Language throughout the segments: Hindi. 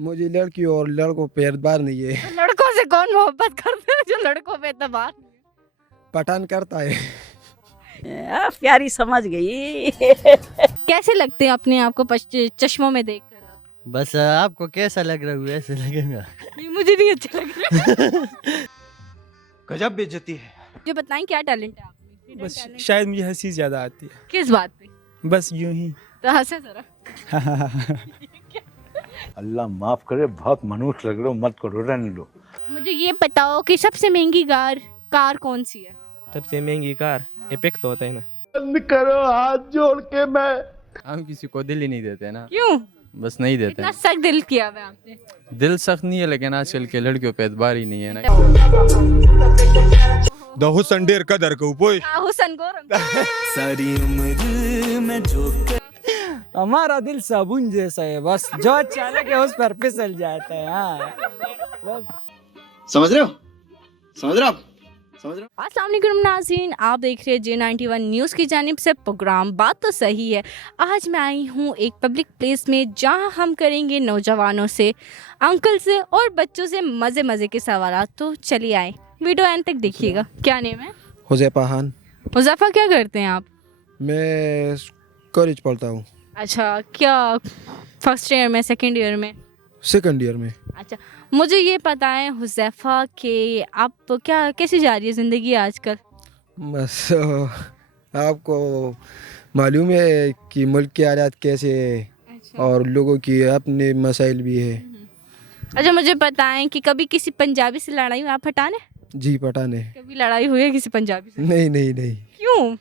मुझे लड़की और लड़कों पे एतबार नहीं है। तो लड़कों से कौन मोहब्बत करते हैं जो लड़कों पे एतबार नहीं है? पठान करता है। प्यारी समझ गई। कैसे लगते हैं अपने आप को चश्मों में देखकर आप? बस आपको कैसा लग रहा है वैसे लगेगा। ये मुझे नहीं अच्छा लग रहा। गजब बेइज्जती है। मुझे बताएं क्या टैलेंट है आप में? Hidden बस talent? शायद मुझे हंसी ज्यादा आती है। किस बात पे? बस यूं ही। तो हंसे जरा। अल्लाह माफ करे, बहुत मनुष्य लग रहे हो, मत करो, रहने दो। मुझे ये बताओ कि सबसे महंगी कार कौन सी है? सबसे महंगी कार एपेक्स होता है ना। बंद करो, हाथ जोड़ के मैं। हम किसी को दिल ही नहीं देते ना, क्यों बस नहीं देते इतना सख्त दिल किया हुआ है आपने? दिल सख्त नहीं है, लेकिन आजकल के लड़कियों पे एतबार ही नहीं है ना। दहु संडेर कदर को पोय। हुसन गोर सारी उम्र में जो हमारा दिल साबुन जैसा है, बस जो अच्छा लगे उस पर फिसल जाता है। हाँ समझ रहे हो, समझ रहे हो आप, समझ रहे हो। अस्सलाम वालेकुम नाज़रीन, आप देख रहे हैं J91 न्यूज़ की जानिब से प्रोग्राम बात तो सही है। आज मैं आई हूँ एक पब्लिक प्लेस में जहाँ हम करेंगे नौजवानों से, अंकल से और बच्चों से मज़े के सवाल। तो चलिए आए, वीडियो एंड तक देखिएगा। क्या नेम है? हुज़ैफा खान। मुज़फ़्फ़ा, क्या करते हैं आप? मैं कॉलेज पढ़ता हूँ। अच्छा, क्या फर्स्ट ईयर में, सेकेंड ईयर में? सेकंड ईयर में। अच्छा, मुझे ये पता है हुज़ैफा कि आप क्या कैसी जा रही है ज़िंदगी आजकल? बस आपको मालूम है कि मुल्क के हालात कैसे है और लोगों की अपने मसाइल भी है। अच्छा, मुझे बताएं कि कभी किसी पंजाबी से लड़ाई हुई? आप पठान है? जी पठान है। कभी लड़ाई हुई है किसी पंजाबी से? नहीं नहीं नहीं, क्यों?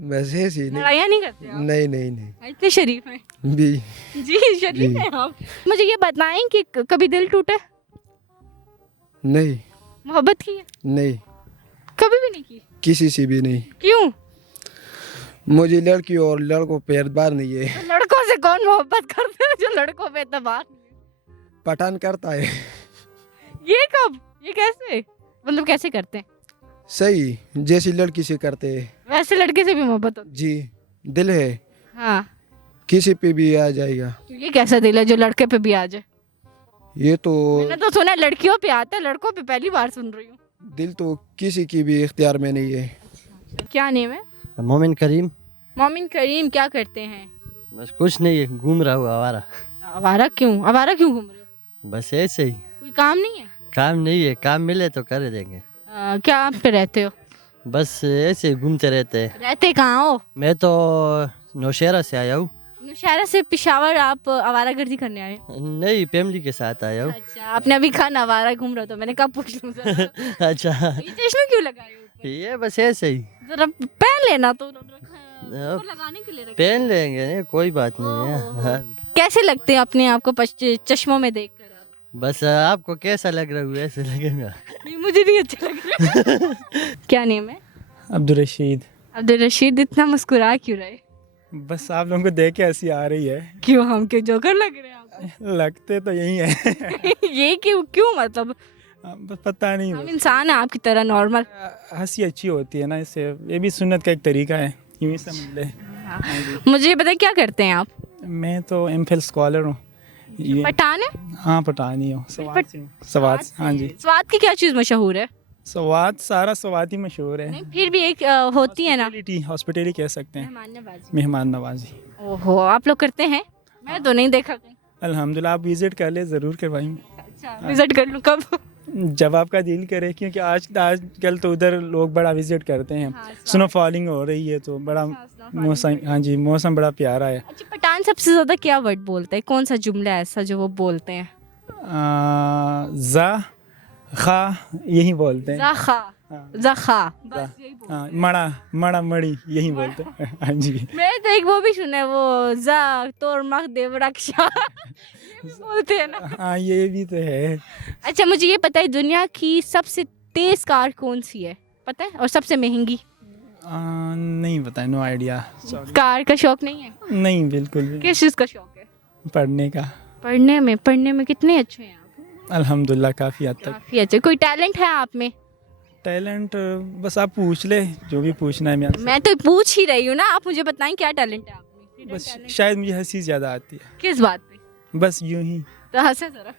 बस ऐसी नहीं। लड़ाइयाँ नहीं करते आप? नहीं नहीं नहीं इतने शरीफ हैं। भी। जी शरीफ हैं आप। मुझे ये बताएं कि कभी दिल टूटे? नहीं मोहब्बत की है? नहीं, कभी भी नहीं की? किसी से भी नहीं। क्यों? मुझे लड़की और लड़कों पे एतबार नहीं है। तो लड़कों से कौन मोहब्बत करते हैं जो लड़कों पे एतबार नहीं है? पठान करता है। ये कब, ये कैसे, मतलब कैसे करते हैं? सही जैसी लड़की से करते हैं। वैसे लड़के से भी मोहब्बत होती जी, दिल है, है? हाँ, किसी पे भी आ जाएगा। तो ये कैसा दिल है जो लड़के पे भी आ जाए? ये तो मैंने तो सुना है लड़कियों पे आता है, लड़कों पे पहली बार सुन रही हूँ। दिल तो किसी की भी इख्तियार में नहीं है। क्या नेम है? मोमिन करीम। मोमिन करीम, क्या करते हैं? बस कुछ नहीं है, घूम रहा हूँ आवारा। आवारा क्यों घूम रहे हो? बस ऐसे ही। कोई काम नहीं है? काम नहीं है, काम मिले तो कर देंगे। क्या पे रहते हो? बस ऐसे ही घूमते रहते हैं। रहते कहाँ हो? मैं तो नौशहरा से आया हूँ। नौशहरा से पेशावर आप आवारागर्दी करने आए हो? नहीं, फैमिली के साथ आया हूँ। अच्छा, आपने अभी खाना आवारा घूम रहे हो तो मैंने कहा पूछ लूं जरा। अच्छा, ये चश्मे क्यों लगाए हो ऊपर? ये बस ऐसे ही जरा पहन लेना तो ऊपर लगाने के लिए रखा है। पहन लेंगे, नहीं कोई बात नहीं है। हाँ। कैसे लगते हैं अपने आप को चश्मों में देखकर आप? बस आपको कैसा लग रहा है वैसे लगेगा। ये मुझे नहीं अच्छा लग रहा। क्या नेम है? अब्दुल रशीद। अब्दुल रशीद, इतना मुस्कुरा क्यों रहे? बस आप लोगों को देख के हंसी आ रही है। क्यों, हम क्यों जोकर लग रहे हैं आपको? लगते तो यही है। ये क्यों मतलब? बस पता नहीं, हम इंसान है आपकी तरह नॉर्मल। हंसी अच्छी होती है ना, इससे ये भी सुन्नत का एक तरीका है, यूं ही समझ ले। मुझे ये बताइए क्या करते हैं आप? मैं तो एमफिल स्कॉलर हूँ। ये पठान है? हाँ, पठानी हूँ, सवात से हूँ। सवात, हाँ जी। स्वाद की क्या चीज़ मशहूर है? सवात, सारा सवात ही मशहूर है। नहीं, फिर भी एक होती है ना, हॉस्पिटलिटी कह सकते हैं, मेहमान नवाजी। मेहमान नवाजी। ओहो, आप लोग करते हैं? मैं तो नहीं देखा कहीं। अल्हम्दुलिल्लाह, आप विजिट कर ले, ज़रूर करवाएंगे। अच्छा, विजिट कर लूँ कब? जब आपका दिल करे, क्योंकि आजकल तो उधर लोग बड़ा विजिट करते हैं। हाँ, स्नोफॉलिंग हो रही है तो बड़ा मौसम, हाँ जी, मौसम बड़ा प्यारा है। अच्छा, पठान सबसे ज़्यादा क्या वर्ड बोलते हैं? कौन सा जुमला है ऐसा जो वो बोलते हैं? जा खा, यही बोलते हैं। ज़खा, ज़खा, बस यही बोलते हाँ, मड़ा मड़ी, यही बोलते हैं। हाँ जी। हैं। मैंने तो एक वो भी सुना है, वो जा तोर मख देव रक्षा बोलते हैं ना। हाँ, ये भी तो है। अच्छा, मुझे ये पता है दुनिया की सबसे तेज कार कौन सी है, पता है? और सबसे महंगी? नहीं पता, नो आइडिया। कार का शौक नहीं है? नहीं, बिल्कुल भी। किस चीज़ का शौक है? पढ़ने का। पढ़ने में कितने अच्छे हैं आप? अल्हम्दुलिल्लाह, काफ़ी हद तक। काफी अच्छे। कोई टैलेंट है आप में? टैलेंट बस आप पूछ ले, जो भी पूछना है मेरे से। मैं तो पूछ ही रही हूँ ना, आप मुझे बताएं क्या टैलेंट है आप में? बस शायद मुझे हंसी ज़्यादा आती है। किस बात पे? बस यूं ही। तो हंसे जरा।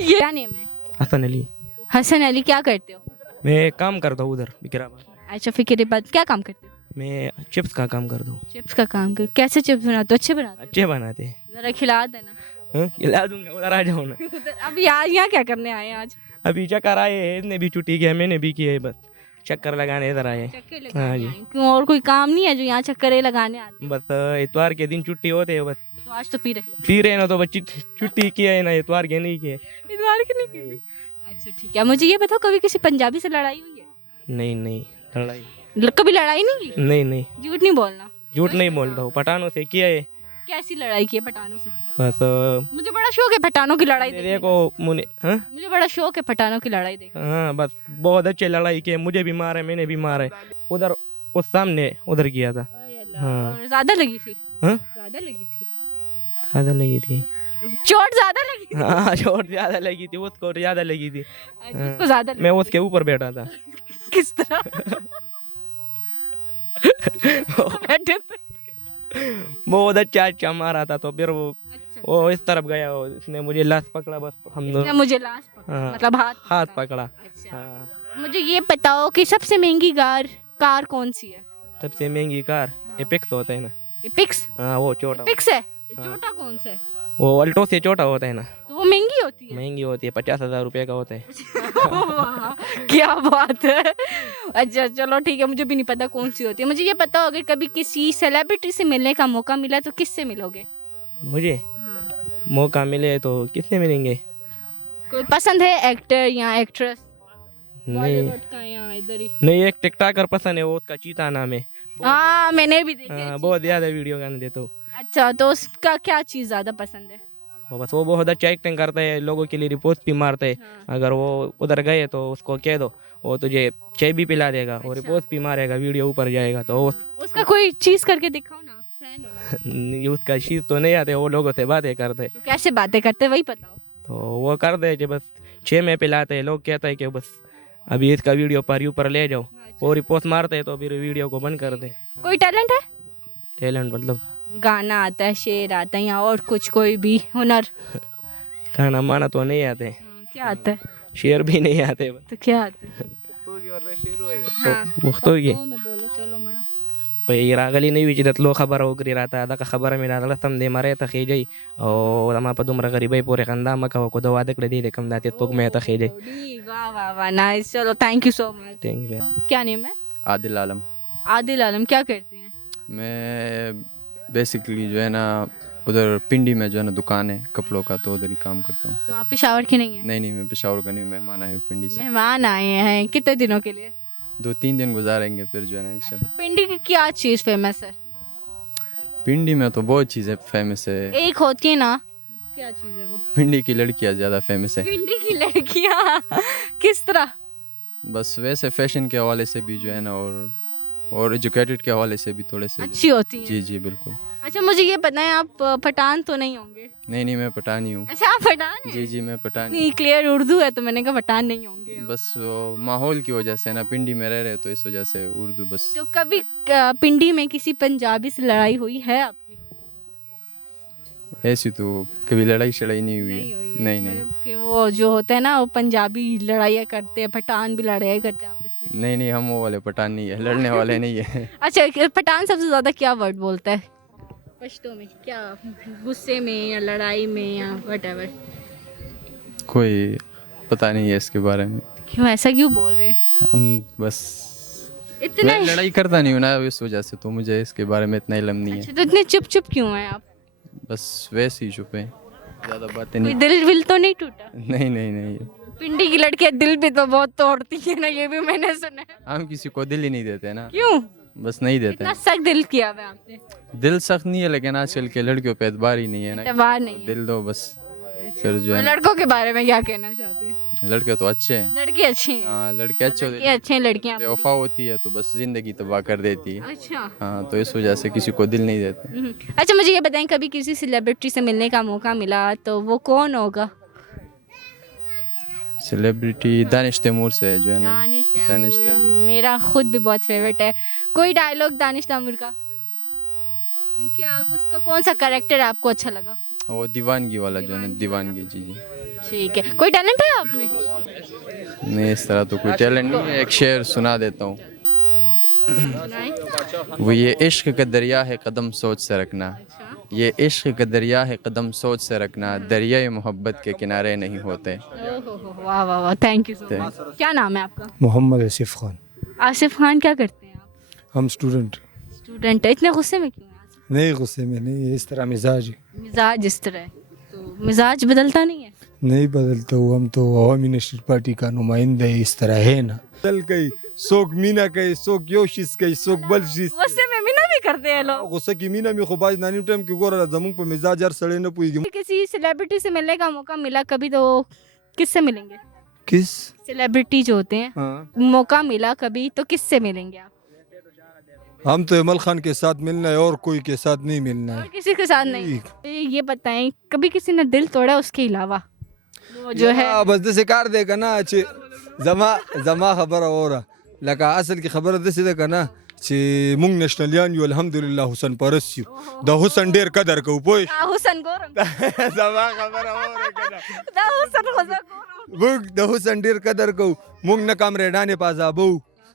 ये क्या नेम है? हसन अली। हसन अली, क्या करते हो? मैं काम करता हूँ उधर फिक्राबाद। अच्छा, फिक्राबाद क्या काम करते हो? मैं चिप्स का काम करता हूँ। चिप्स का काम कर, कैसे चिप्स बनाते हो? अच्छे बनाते अच्छे बनाते हैं। हो? जरा खिला देना। हाँ, खिला दूंगा, उधर आ जाओ ना। अब यहाँ क्या करने आए हैं आज? अभी चक्कर आए हैं, इसने भी छुट्टी किया, मैंने भी की है, बस चक्कर लगाने इधर आए। चक्कर हाँ लगाने जी। आए हैं। क्यों, और कोई काम नहीं है जो यहाँ चक्कर लगाने आते बस इतवार के दिन छुट्टी होते है, बस हैं? तो आज तो पी रहे ना, तो बस छुट्टी किया है ना, इतवार के नहीं किए। इतवार की नहीं की? अच्छा ठीक है, मुझे ये बताओ कभी किसी पंजाबी से लड़ाई हुई है? नहीं नहीं, लड़ाई कभी लड़ाई नहीं की? नहीं नहीं, झूठ नहीं बोलना। झूठ नहीं बोलता हूँ, पठानों से किया है। कैसी लड़ाई की है पठानों से? बस मुझे बड़ा शौक है पठानों की लड़ाई देखने देखो मुझे, हाँ मुझे बड़ा शौक है पठानों की लड़ाई देखने हाँ, बस बहुत अच्छे लड़ाई किए, मुझे भी मारे, मैंने भी मारे। उधर उस सामने उधर किया था। हाँ और ज्यादा लगी थी? हाँ, ज्यादा लगी थी? ज्यादा लगी थी। चोट ज्यादा लगी थी? हाँ, चोट ज्यादा लगी थी, उसको ज्यादा लगी थी। जिसको ज्यादा लगी मैं उसके ऊपर बैठा था। किस तरह बैठे थे? वो उधर अच्छा मारा था, तो फिर वो इस तरफ गया, उसने मुझे लाश पकड़ा, बस हम इसने दोनों मुझे लाश पकड़ा, हाँ। मतलब हाथ पकड़ा। अच्छा। हाँ, मुझे ये बताओ कि सबसे महंगी कार कौन सी है? सबसे महंगी कार एपेक्स होता है ना। एपिक्स? हाँ, वो छोटा, एपिक्स है? छोटा कौन सा है? वो अल्टो से छोटा होता है ना। तो वो महंगी होती है? महंगी होती है, 50,000 रुपये का होता है। वाह, क्या बात है। अच्छा चलो ठीक है, मुझे भी नहीं पता कौन सी होती है। मुझे ये बताओ अगर कभी किसी सेलिब्रिटी से मिलने का मौका मिला तो किससे मिलोगे? मुझे मौका मिले तो किससे मिलेंगे? कोई पसंद है एक्टर या एक्ट्रेस? नहीं बॉलीवुड का या इधर ही? नहीं, एक टिकटॉकर पसंद है, वो उसका चीता नाम है। हाँ मैंने भी देखी है। हाँ, बहुत ज़्यादा वीडियो गाने देता हूँ। अच्छा, तो उसका क्या चीज़ ज़्यादा पसंद है? वो बहुत अच्छा एक्टिंग करता है, लोगों के लिए रिपोर्ट भी मारता है। अगर वो उधर गए तो उसको कह दो, वो तुझे चाय भी पिला देगा और रिपोर्ट भी मारेगा, वीडियो ऊपर जाएगा। तो उसका कोई चीज़ करके दिखाओ ना, फैन हो ना। उसका चीज़ तो नहीं आते, वो लोगों से बातें करते। तो कैसे बातें करते वही बताओ। तो वो कर दे जो बस 6 में पिलाते हैं, लोग कहते हैं कि बस अभी इसका वीडियो पर ऊपर ले जाओ, वो रिपोर्ट मारते हैं तो फिर वीडियो को बंद कर दे। कोई टैलेंट है? टैलेंट मतलब गाना आता है, शेर आता है या और कुछ कोई भी हुनर? खाना माना तो नहीं आते, क्या आता है? शेर भी नहीं आते। तो क्या आता है? तो ये मैं बोलो चलो मड़ा। रागली नहीं विचित लो खबर हो करी रहा था का खबर में रहा सम दे मारे था खेजई और रमा पदुमरा गरीबई पूरे खंदा मका को दवा देख दे दे कम दाते तो मैं था खेजई। वाह वाह वाह, नाइस। चलो thank you so much. Thank you. क्या नेम है? आदिल आलम। आदिल आलम, क्या करते हैं? मैं बेसिकली जो है ना उधर पिंडी में जो है ना दुकान है कपड़ों का, तो उधर ही काम करता हूँ। तो आप पेशावर के नहीं है? नहीं, मैं पेशावर का नहीं हूँ, मेहमान आए हूँ पिंडी से। मेहमान आए हैं, कितने दिनों के लिए? 2-3 दिन गुजारेंगे फिर जो है ना इंशाल्लाह। पिंडी की क्या चीज़ फेमस है? पिंडी में तो बहुत चीज़ें फेमस है। एक होती है ना, क्या चीज़ है वो? पिंडी की लड़कियाँ ज़्यादा फेमस है। पिंडी की लड़कियाँ किस तरह? बस वैसे फैशन के हवाले से भी जो है ना और एजुकेटेड के हवाले से भी थोड़े से अच्छी होती है? जी जी बिल्कुल। अच्छा मुझे ये पता है आप पठान तो नहीं होंगे? नहीं, मैं पठानी हूँ। अच्छा आप पठान हैं? जी मैं पठानी। इतनी क्लियर उर्दू है तो मैंने कहा पठान नहीं होंगे आप। बस वो माहौल की वजह से ना, पिंडी में रह रहे तो इस वजह से उर्दू बस। तो कभी पिंडी में किसी पंजाबी से लड़ाई हुई है आपकी? ऐसी तो कभी लड़ाई शड़ाई नहीं हुई है। नहीं मतलब कि वो जो होता है ना, वो पंजाबी लड़ाइयाँ करते हैं, पठान भी लड़ाई करते हैं आपस में? नहीं, हम वो वाले पठान नहीं है, लड़ने वाले नहीं है। अच्छा पठान सबसे ज्यादा क्या वर्ड बोलता है पश्तो में? क्या गुस्से में या लड़ाई में या व्हाटएवर? कोई पता नहीं है इसके बारे में। क्यों ऐसा क्यों बोल रहे हैं? हम बस इतना मैं लड़ाई करता नहीं हूँ ना, इस वजह से तो मुझे इसके बारे में इतना इल्म नहीं है। अच्छा, तो इतने चुप चुप क्यों हैं आप? बस वैसे ही चुप है, ज़्यादा बातें कोई नहीं। दिल विल तो नहीं टूटा? नहीं। पिंडी की लड़कियां दिल भी तो बहुत तोड़ती है ना, ये भी मैंने सुना है। हम किसी को दिल ही नहीं देते ना। क्यों? बस नहीं देते इतना सख्त दिल किया हुआ है आपने? दिल सख्त नहीं है, लेकिन आजकल के लड़कियों पे एतबार ही नहीं है ना। एतबार नहीं है। दिल दो बस, फिर जो है ना। लड़कों के बारे में क्या कहना चाहते हैं? लड़के तो अच्छे हैं। लड़के अच्छे हैं? हाँ, लड़के अच्छे लड़के अच्छे हैं, लड़कियां? बेवफा होती है तो बस जिंदगी तबाह कर देती है। अच्छा। हाँ, तो इस वजह से किसी को दिल नहीं देते। अच्छा मुझे ये बताएं, कभी किसी सेलिब्रिटी से मिलने का मौका मिला तो वो कौन होगा? सेलिब्रिटी दानिश तैमूर से जो है ना। दानिश दानिश तैमूर तैमूर। मेरा खुद भी बहुत फेवरेट है। कोई डायलॉग दानिश तैमूर का? क्या उसका कौन सा कैरेक्टर आपको अच्छा लगा? वो दीवानगी वाला जो है ना, दीवानगी, जी जी। ठीक है, कोई टैलेंट है आप में? नहीं, इस तरह तो कोई टैलेंट नहीं है। एक शेर सुना देता हूँ। वो ये इश्क का दरिया है कदम सोच से रखना, ये इश्क का दरिया है कदम सोच से रखना, दरियाए मोहब्बत के किनारे नहीं होते। वाह वाह वाह, थैंक यू सो मच। क्या नाम है आपका? मोहम्मद आसिफ खान। आसिफ खान, क्या करते हैं आप? हम स्टूडेंट। स्टूडेंट है, इतने गुस्से में क्यों हैं? नहीं, गुस्से में नहीं, इस तरह मिजाज है। मिजाज इस तरह है, तो मिजाज बदलता नहीं है? नहीं बदलता हूँ, हम तो अवामी नेशनल पार्टी का नुमाइंदा है, इस तरह है ना। चल गई सोक मीना कई सोक योशिस कई सोक बलशिस। गुस्से में मीना भी करते हैं लोग। गुस्सा की मीना में खुबाज नानी टाइम की गोरा जमुन पे मिजाज यार सड़े न पुई। किसी सेलिब्रिटी से मिलने का मौका मिला कभी तो किससे मिलेंगे? किस? सेलिब्रिटी जो होते हैं, हाँ। मौका मिला कभी तो किससे मिलेंगे आप? हम तो इमल खान के साथ मिलना है और कोई के साथ नहीं मिलना और है। किसी के साथ नहीं? ये बताएं, कभी किसी ने दिल तोड़ा उसके अलावा? वो जो है बस दसे कार देगा ना अच्छे जमा खबर और लगा असल की खबर दसे देगा ना चे मुंग नेशनल यान यू अल्हम्दुलिल्लाह Hussain pursue the Hussain der कदर को पोय हुसैन गोरम जमा खबर और कदा दा हुसैन गोरम बुग द हुसैन डेर कदर को मुंग न काम रेडाने पाजाबो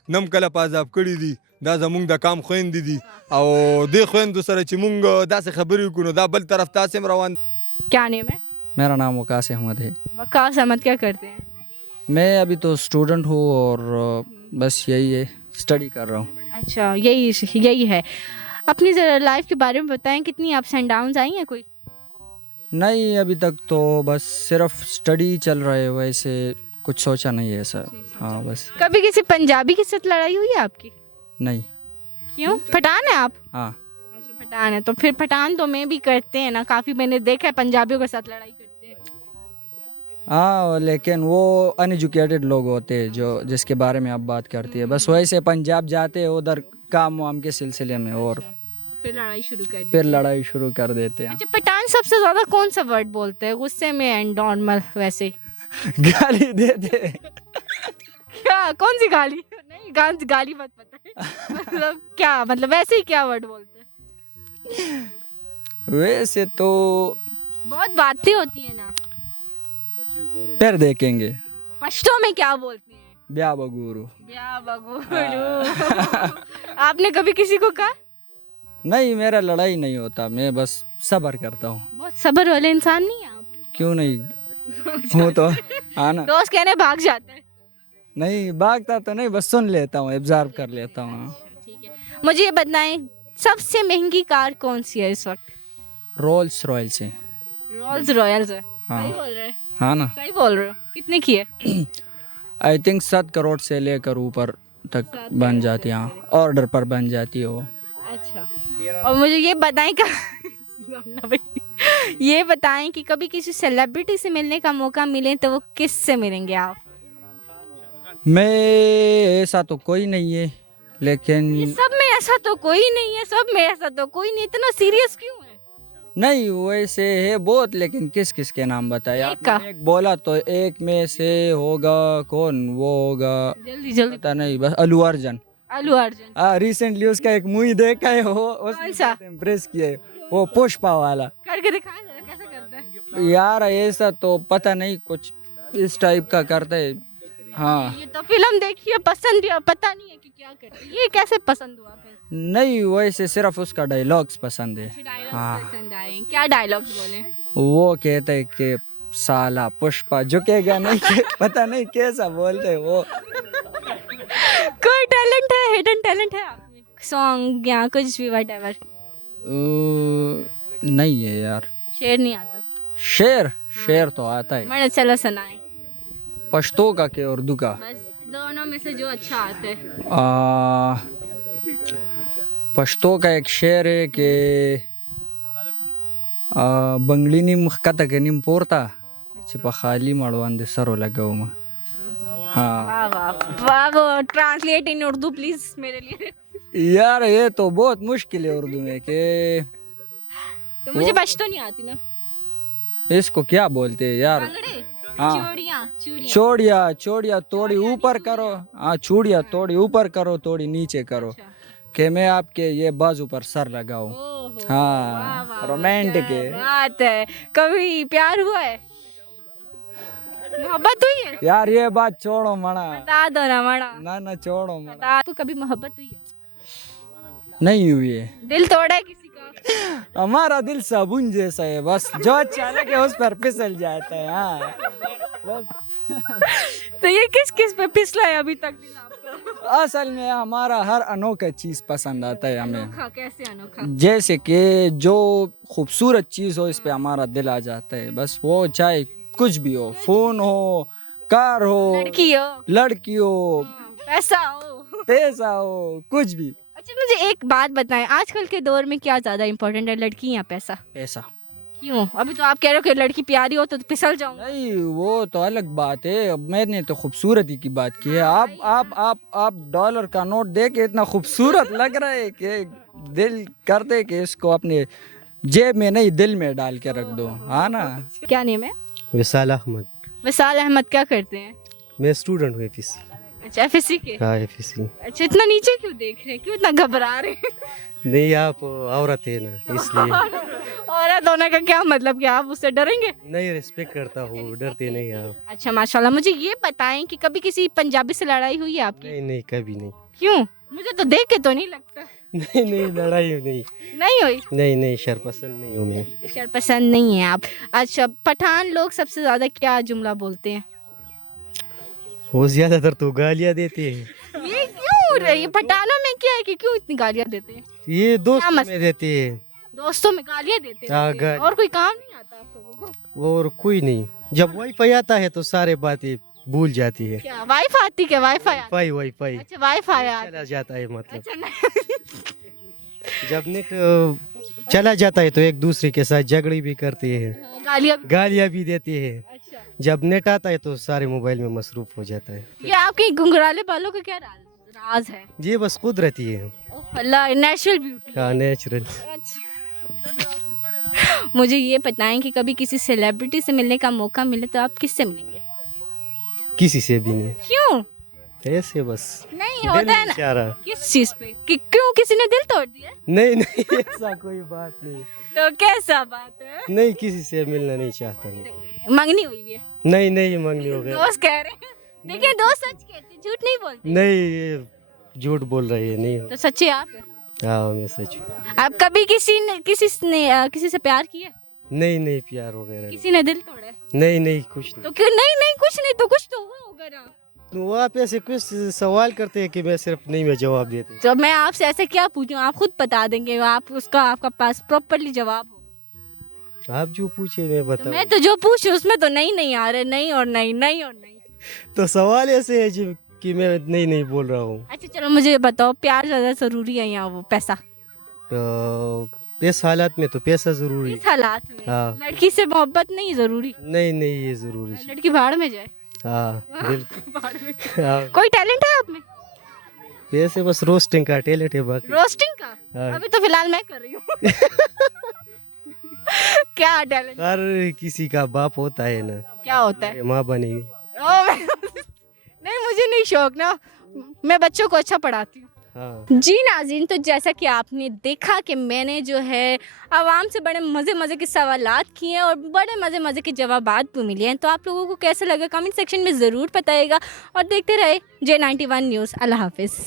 नम कला पाजाब कड़ी दी दा जमुंग दा काम खोइन दी और दे खोइन दूसरा चे मुंग दा से खबर को दा बल तरफ तासिम रवान। क्या नेम है? मेरा नाम वकास अहमद है। वकास अहमद, क्या करते हैं? मैं अभी तो स्टूडेंट हूँ और बस यही है, स्टडी कर रहा हूँ। अच्छा, यही है। अपनी ज़रा लाइफ के बारे में बताएं, कितनी अप्स एंड डाउन्स आई हैं कोई? नहीं, अभी तक तो बस सिर्फ स्टडी चल रहा है, वैसे कुछ सोचा नहीं है ऐसा। हाँ बस। कभी किसी पंजाबी के साथ लड़ाई हुई है आपकी? नहीं। क्यों? पठान है आप? हाँ। अच्छा, पठान है तो फिर पठान तो मैं भी करते हैं ना, काफ़ी मैंने देखा है पंजाबियों के साथ लड़ाई करते हैं। हाँ, लेकिन वो अनएजुकेटेड लोग होते हैं जो जिसके बारे में आप बात करती है। बस वैसे पंजाब जाते हैं उधर काम वाम के सिलसिले में और फिर लड़ाई शुरू कर दी। फिर लड़ाई शुरू कर देते हैं। अच्छा, पठान सबसे ज़्यादा कौन सा वर्ड बोलते हैं गुस्से में एंड नॉर्मल वैसे? गाली देते हैं। क्या, कौन सी गाली? नहीं, गाली मत बताए। मतलब क्या, मतलब वैसे ही क्या वर्ड बोलते हैं? वैसे तो बहुत बातें होती है ना। फिर देखेंगे। पश्तो में क्या बोलते हैं? ब्या बगुरु। ब्या बगुरु। आपने कभी किसी को कहा? नहीं, मेरा लड़ाई नहीं होता, मैं बस सब्र करता हूँ। बहुत सब्र वाले इंसान नहीं है आप? क्यों नहीं हूँ तो। हाँ ना। दोस्त कहने भाग जाता है? नहीं भागता तो नहीं, बस सुन लेता हूँ, एब्जॉर्ब कर लेता हूँ। ठीक है, मुझे ये बताएं सबसे महंगी कार कौन सी है इस वक्त? रोल्स रॉयल्स है। रोल्स रॉयल्स है? हाँ। सही बोल रहे हैं? हाँ ना। सही बोल रहे हो। कितने की है? आई थिंक 7 करोड़ से लेकर ऊपर तक बन जाती है। हाँ, ऑर्डर पर बन जाती है वो। अच्छा, और मुझे ये बताएं ये बताएं कि कभी किसी सेलिब्रिटी से मिलने का मौका मिले तो वो किस से मिलेंगे आप? मैं ऐसा तो कोई नहीं है, लेकिन सब में ऐसा तो कोई नहीं है, सब में ऐसा तो कोई नहीं, इतना सीरियस क्यों है? नहीं, वैसे है बहुत, लेकिन किस किस के नाम बताए आपने? एक बोला तो एक में से होगा, कौन वो होगा? जल्दी जल्दी पता नहीं, बस अल्लू अर्जुन। अल्लू अर्जुन। रिसेंटली उसका एक मूवी देखा है, वो कौन सा? इम्प्रेस किया है, वो पुष्पा वाला। करके दिखाएं जरा, कैसे करता है? यार ऐसा तो पता नहीं, कुछ इस टाइप का करता है। हाँ, ये तो फिल्म देखी है, पसंद भी, पता नहीं है कि क्या करते हैं। ये कैसे पसंद हुआ फिर? नहीं, वैसे सिर्फ उसका डायलॉग्स पसंद है। डायलॉग्स पसंद आए? क्या डायलॉग्स बोले? वो कहते है कि साला पुष्पा झुकेगा नहीं कि पता नहीं कैसा बोलते हैं वो। कोई टैलेंट है, हिडन टैलेंट है आप में? सॉन्ग या कुछ भी, व्हाटएवर? नहीं है यार। शेर नहीं आता? शेर तो आता है। मैंने चलो सुनाए। पश्तो का के उर्दू का? बस दोनों में से जो अच्छा आता है। पश्तो का एक शेर है कि बंगली निम कता के निम पोरता छिपा खाली मड़वान दे सरो लगाओ में। हाँ। वाह वाह वाह, वो ट्रांसलेट इन उर्दू प्लीज मेरे लिए। यार ये तो बहुत मुश्किल है उर्दू में के। तो मुझे पश्तो नहीं आती ना। इसको क्या बोलते हैं यार? हाँ, चोड़िया तोड़ी ऊपर करो। हाँ, चूड़िया तोड़ी ऊपर करो, तोड़ी नीचे करो। कि मैं आपके ये बाजू पर सर लगाऊं। हाँ रोमांटिक है बात है। कभी प्यार हुआ है, मोहब्बत हुई है? यार, ये बात छोड़ो मना, बता दो ना मड़ा, ना छोड़ो मना, बता। आपको कभी मोहब्बत हुई है? नहीं हुई है। दिल तोड़ा है किसी का? हमारा दिल साबुन जैसा है, बस जो अच्छा लगे उस पर फिसल जाता है। हाँ बस। तो ये किस किस पे फिसला है अभी तक दिल आपका? असल में हमारा हर अनोखा चीज पसंद आता है हमें। अनोखा कैसे अनोखा? जैसे कि जो खूबसूरत चीज हो इस पे हमारा दिल आ जाता है। बस वो चाहे कुछ भी हो, फोन हो, कार हो, लड़की हो, पैसा हो, कुछ भी। अच्छा मुझे एक बात बताएं, आजकल के दौर में क्या ज्यादा इम्पोर्टेंट है, लड़की या पैसा? पैसा। क्यों? अभी तो आप कह रहे हो कि लड़की प्यारी हो तो फिसल जाऊंगा। नहीं, वो तो अलग बात है। अब मैंने तो खूबसूरती की बात की है। आप डॉलर का नोट दे के इतना खूबसूरत लग रहा है कि दिल करते कि इसको अपने जेब में नहीं दिल में डाल के रख दो। हाँ ना। क्या नेम है? विशाल अहमद। विशाल अहमद क्या करते हैं? मैं स्टूडेंट हूँ एफएससी। अच्छा एफएससी के? हाँ एफएससी। अच्छा इतना नीचे क्यों देख रहे हैं, क्यों इतना घबरा रहे हैं? नहीं, आप औरत है ना इसलिए। औरत होने का क्या मतलब कि आप उससे डरेंगे? नहीं, रिस्पेक्ट करता हूँ, डरते नहीं आप। अच्छा माशाल्लाह। मुझे ये बताएं कि कभी किसी पंजाबी से लड़ाई हुई है आपकी? नहीं नहीं, कभी नहीं। क्यों? मुझे तो देख के तो नहीं लगता। नहीं नहीं, लड़ाई नहीं। नहीं हुई? नहीं नहीं, शरपसंद नहीं हूँ मैं। शरपसंद नहीं है आप। अच्छा पठान लोग सबसे ज्यादा क्या जुमला बोलते हैं? वो ज्यादातर तो गालियाँ देते हैं। ये क्यों रही? पठानों में क्या है कि क्यों इतनी गालियाँ देते हैं? ये दोस्त क्या में देते हैं। दोस्तों में गालियाँ देते हाँ, हैं? और कोई काम नहीं आता आप लोगों को? और कोई नहीं। जब वाईफाई आता है तो सारे बातें भूल जाती है। क्या वाईफाई आती? क्या वाईफाई? वाईफाई अच्छा वाईफाई आता। चला जाता है मतलब। अच्छा नहीं। जब नेट चला जाता है तो एक दूसरे के साथ झगड़े भी करते हैं, गालियाँ भी देते हैं। अच्छा जब नेट आता है तो सारे मोबाइल में मसरूफ हो जाता है। ये आपके घुंघराले बालों का क्या राज है? ये बस कुदरती है। ओह अल्लाह, नेचुरल ब्यूटी। हाँ नेचुरल। मुझे ये बताएं कि कभी किसी सेलिब्रिटी से मिलने का मौका मिले तो आप किससे मिलेंगे? किसी से भी नहीं, क्यों? ऐसे बस नहीं दिल होता है नहीं ना। चाह रहा। किस चीज पे कि क्यों किसी ने दिल तोड़ दिया? नहीं नहीं, ऐसा कोई बात नहीं। तो कैसा बात है? नहीं, किसी से मिलना नहीं चाहता। नहीं मंगनी हुई है? नहीं नहीं, मंगनी हो गया। दोस्त कह रहे हैं। देखिए दोस्त सच कहते हैं, झूठ नहीं बोलते। नहीं, ये झूठ बोल रही है। नहीं, तो सच्चे आप हैं? हाँ मैं सच हूँ। आप कभी किसी से प्यार किया? नहीं नहीं, प्यार वगैरह किसी ने दिल तोड़ा है? नहीं नहीं, कुछ नहीं। तो क्यों नहीं नहीं कुछ नहीं तो कुछ तो हुआ होगा ना। तो आप ऐसे कुछ सवाल करते हैं कि मैं सिर्फ नहीं में जवाब देते। तो मैं आपसे ऐसे क्या पूछूं, आप खुद बता देंगे, आपका पास प्रॉपरली जवाब हो। आप जो पूछे मैं तो बताऊं। मैं तो जो पूछूं उसमें तो नहीं आ रहे, नहीं और नहीं, नहीं और नहीं। तो सवाल ऐसे है जी कि मैं नहीं बोल रहा हूँ। अच्छा चलो मुझे बताओ, प्यार ज्यादा जरूरी है या वो पैसा? तो इस हालात में तो पैसा जरूरी इस हालात में हाँ। लड़की से मोहब्बत नहीं जरूरी? नहीं नहीं, ये जरूरी है। लड़की भाड़ में जाए। हाँ बिल्कुल। हाँ, कोई टैलेंट है आप में? वैसे बस रोस्टिंग का टैलेंट है बाकी। रोस्टिंग का? हाँ। अभी तो फिलहाल मैं कर रही हूँ। क्या टैलेंट? हर किसी का बाप होता है ना। क्या होता है? माँ बनेगी। नहीं मुझे नहीं शौक ना, मैं बच्चों को अच्छा पढ़ाती हूँ। हाँ। जी नाज़रीन, तो जैसा कि आपने देखा कि मैंने जो है आवाम से बड़े मज़े के सवालात किए हैं और बड़े मज़े के जवाबात भी मिले हैं। तो आप लोगों को कैसा लगा कमेंट सेक्शन में ज़रूर बताइएगा और देखते रहे J91 न्यूज़। अल्लाह हाफिज़।